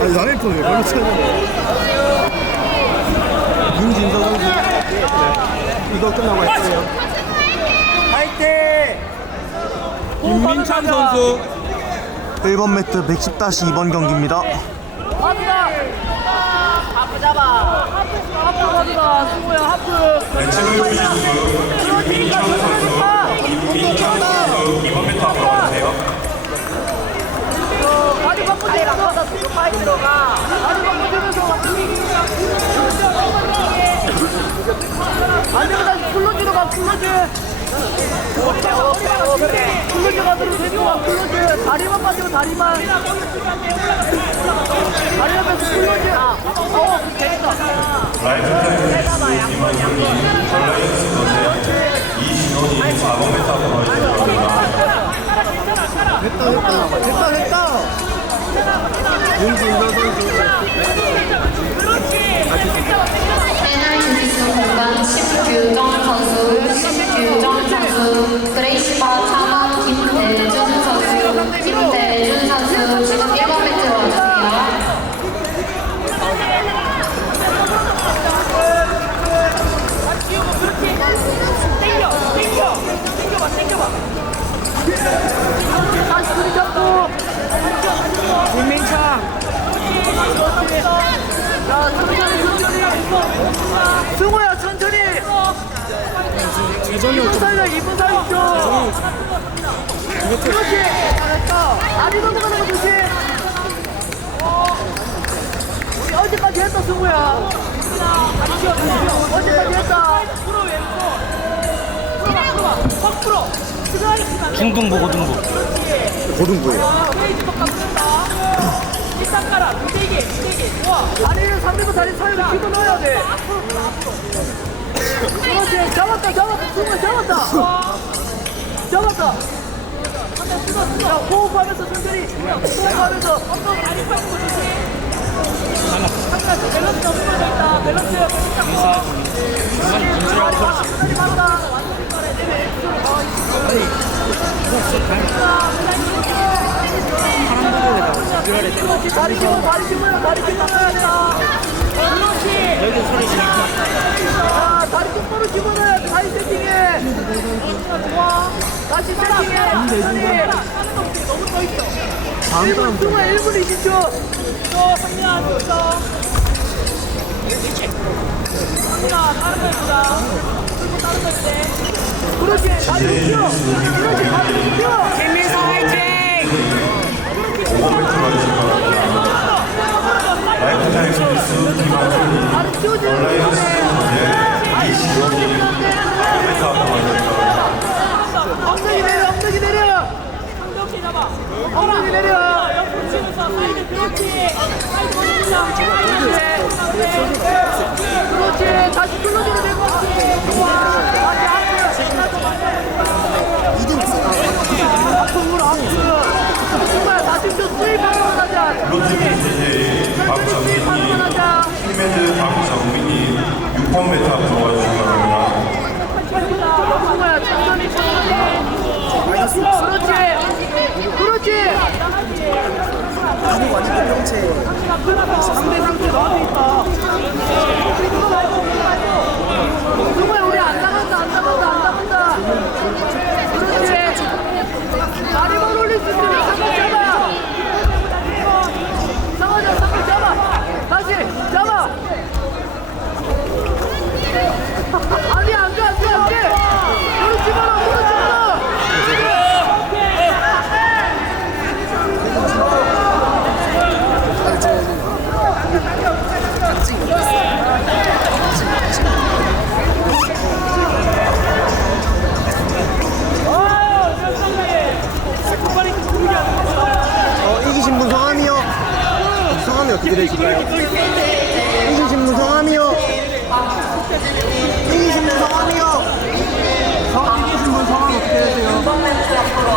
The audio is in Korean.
아니 남의 폰을 걸로 찾아 윤진서 선수 이거 끝나고 할게요. 화이팅! 김민찬 선수. 1번 매트 110-2번 경기입니다. 하프다! 하프 잡아! 하프 가져가! 승우야 하프! 그러니까 다리 바꿔주면서 받아 파이 들어가 다리 바꿔주면서 안 되면 다시 굴러주러 가 굴러주 굴러주 가도록 되고 굴러주 다리만 빠지고 다리만 다리 앞에서 굴러주 어 됐다 됐다 자 천천히. 천천히 승우야 천천히 2분 살려. 2분 살려 그렇지. 잘했다. 다리 넘어가는 거 조심 우리 어제까지 했다 승우야? 어제까지 했다? 중등부 고등부 고등부예요 다리를 3미터 다리 사이로 집어 넣어야 돼. 그렇지. 잡았다, 잡았다. 승우 잡았다. 잡았다. 자, 호흡하면서 천천히. 호흡하면서. 다리 빠진 거 조심. 상대 밸런스 없어져 있다. 밸런스. 다리 맞다. 그렇지. 다리 집어, 다리 집어요. 다리 집어넣어야 된다. 그렇지. 여기 소리 자, 다리 똑바로 집어넣어야 돼. 다리 세팅해. 좋아. 다시 세팅해. 천천히. 너무 떠있어. 다음 1분 사람 승우야 1분 20초. 또 상민아 또 상민아 다른 거 해보자. 그리고 다른 거 해. 그렇지. 다리 좀 펴. 그렇지. 다리 좀 펴. 김민서 화이팅. 그렇지. 私。 이기신분 성함이요. 이기신분 성함이요. 이기신 분 성함 어떻게 되세요?